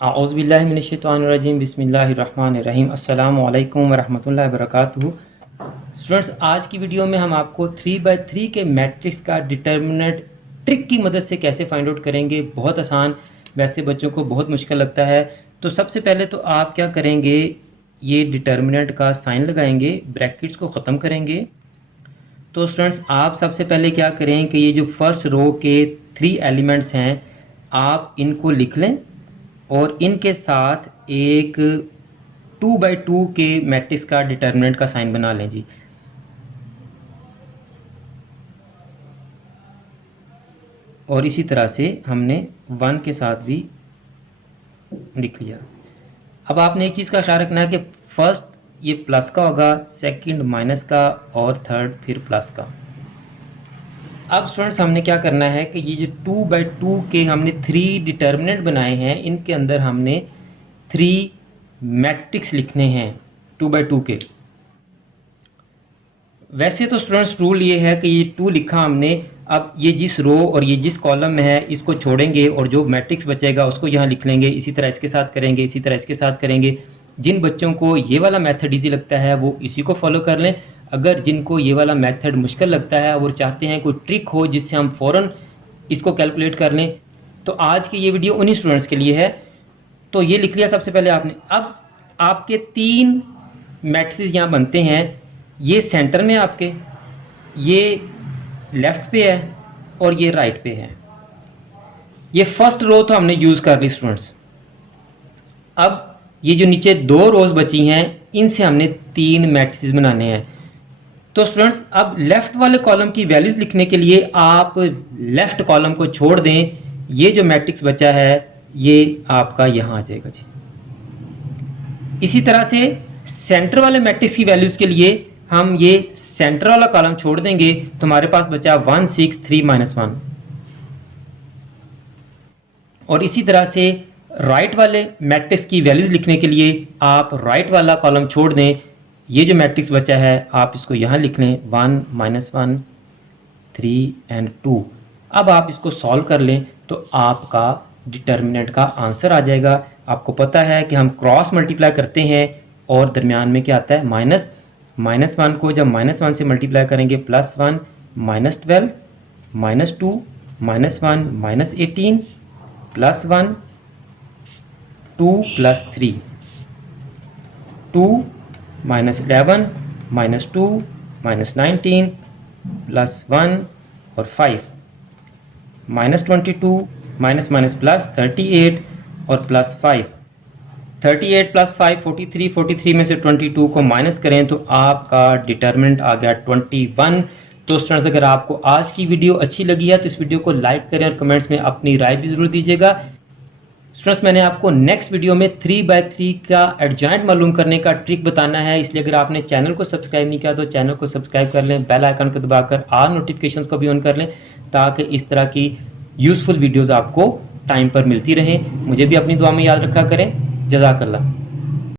आऊज़ुबिल्लाहिमिनश्शैतानिर्रजीम बिस्मिल्लाहिर्रहमानिर्रहीम अस्सलामु अलैकुम वरहमतुल्लाहि वबरकातुहू। स्टूडेंट्स, आज की वीडियो में हम आपको 3/3 के मैट्रिक्स का डिटर्मिनेंट ट्रिक की मदद से कैसे फाइंड आउट करेंगे। बहुत आसान, वैसे बच्चों को बहुत मुश्किल लगता है। तो सबसे पहले तो आप क्या करेंगे, ये डिटर्मिनेंट का साइन लगाएंगे, ब्रैकेट्स को ख़त्म करेंगे। तो स्टूडेंट्स, आप सबसे पहले क्या करें कि ये जो फर्स्ट रो के 3 एलिमेंट्स हैं आप इनको लिख लें और इनके साथ एक 2/2 के मैट्रिक्स का डिटर्मिनेंट का साइन बना लें जी। और इसी तरह से हमने 1 के साथ भी लिख लिया। अब आपने एक चीज़ का ख्याल रखना है कि फर्स्ट ये प्लस का होगा, सेकंड माइनस का और थर्ड फिर प्लस का। अब स्टूडेंट्स, हमने क्या करना है कि ये जो 2/2 के हमने 3 डिटर्मिनेंट बनाए हैं, इनके अंदर हमने 3 मैट्रिक्स लिखने हैं 2/2 के। वैसे तो स्टूडेंट्स रूल ये है कि ये 2 लिखा हमने, अब ये जिस रो और ये जिस कॉलम में है इसको छोड़ेंगे और जो मैट्रिक्स बचेगा उसको यहाँ लिख लेंगे। इसी तरह इसके साथ करेंगे, इसी तरह इसके साथ करेंगे। जिन बच्चों को ये वाला मेथड ईजी लगता है वो इसी को फॉलो कर लें। अगर जिनको ये वाला मेथड मुश्किल लगता है और चाहते हैं कोई ट्रिक हो जिससे हम फ़ौरन इसको कैलकुलेट कर लें, तो आज की ये वीडियो उन्हीं स्टूडेंट्स के लिए है। तो ये लिख लिया सबसे पहले आपने। अब आपके 3 मैट्रिक्स यहाँ बनते हैं। ये सेंटर में आपके, ये लेफ्ट पे है और ये राइट पे है। ये फर्स्ट रो तो हमने यूज़ कर ली स्टूडेंट्स। अब ये जो नीचे 2 रोज बची हैं इनसे हमने 3 मैट्रिक्स बनाने हैं। तो स्टूडेंट्स, अब लेफ्ट वाले कॉलम की वैल्यूज लिखने के लिए आप लेफ्ट कॉलम को छोड़ दें। ये जो मैट्रिक्स बचा है ये आपका यहाँ आ जाएगा जी। इसी तरह से सेंटर वाले मैट्रिक्स की वैल्यूज के लिए हम ये सेंटर वाला कॉलम छोड़ देंगे तो हमारे पास बचा 1 6 3 -1। और इसी तरह से राइट वाले मैट्रिक्स की वैल्यूज लिखने के लिए आप राइट वाला कॉलम छोड़ दें। ये जो मैट्रिक्स बचा है आप इसको यहाँ लिख लें, 1 -1 3 और 2। अब आप इसको सॉल्व कर लें तो आपका डिटर्मिनेंट का आंसर आ जाएगा। आपको पता है कि हम क्रॉस मल्टीप्लाई करते हैं और दरमियान में क्या आता है माइनस। -1 को जब -1 से मल्टीप्लाई करेंगे +1 -12 -2 -1 -18 +1 2 + 3 2 -11 -2 -19 +1 और 5 -22 -+38 और +5 38 + 5 43 43 में से 22 को माइनस करें तो आपका डिटर्मिनेंट आ गया 21। तो स्टूडेंट्स, अगर आपको आज की वीडियो अच्छी लगी है तो इस वीडियो को लाइक करें और कमेंट्स में अपनी राय भी ज़रूर दीजिएगा। स्टूडेंट्स, मैंने आपको नेक्स्ट वीडियो में 3/3 का एडजॉइंट मालूम करने का ट्रिक बताना है, इसलिए अगर आपने चैनल को सब्सक्राइब नहीं किया तो चैनल को सब्सक्राइब कर लें, बेल आइकन को दबाकर ऑल नोटिफिकेशंस को भी ऑन कर लें ताकि इस तरह की यूज़फुल वीडियोज़ आपको टाइम पर मिलती रहें। मुझे भी अपनी दुआ में याद रखा करें। जज़ाकल्लाह।